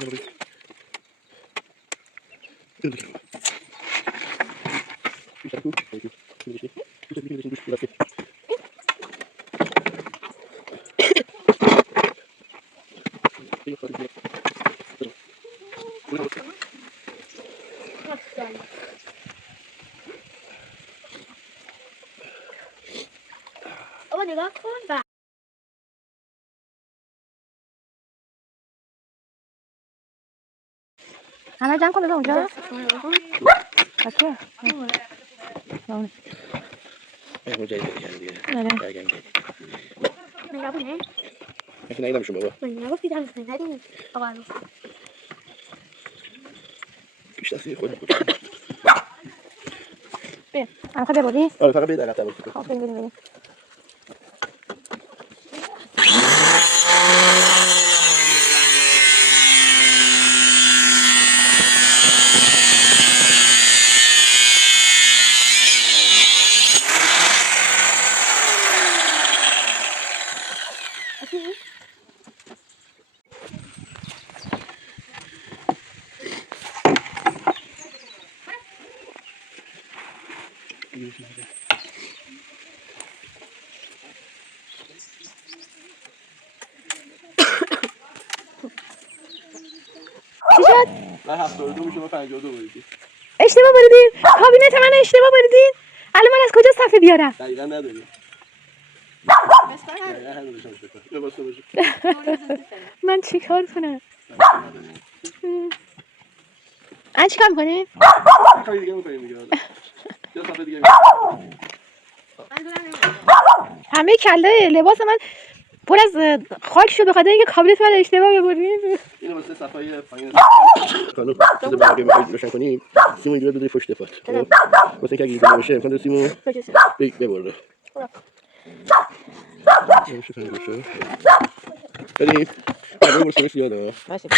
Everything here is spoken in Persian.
بابا نگاه کن. همه جمع کن بذار اونجا. بچه اون جایی دیگه دیگه. برگردیم. من نبودم. اصلا نیدم شما بابا. من نگفتی دارم ندیدی. آقا بیشتر سی خود بود. بیا. الان خود ببری. آره فقط بید عقب بود. خب بریم. چی شد؟ من 72 میشه 52 بودی. اشتباه بریدین. کابینت من اشتباه بریدین. الان من از کجا صفحه بیارم؟ دقیقاً نداری. من چی کار کنم؟ من چی کار میکنیم؟ کاری دیگه میکنیم دیگه. یا صفحه دیگه. همه کله لباس من پر از خاک شد بخاطر اینکه کابینت من اشتباه ببرید. اینو واسه صفحه پایین خانم چیز باقی میخواید روشن کنیم سیمو اینجا بذاری پشت پات واسه اینکه اگه اینجا باشه امکان داره سیمو ببره نمیشه فهمید باشه بریم بریم برسیمش یاده باشه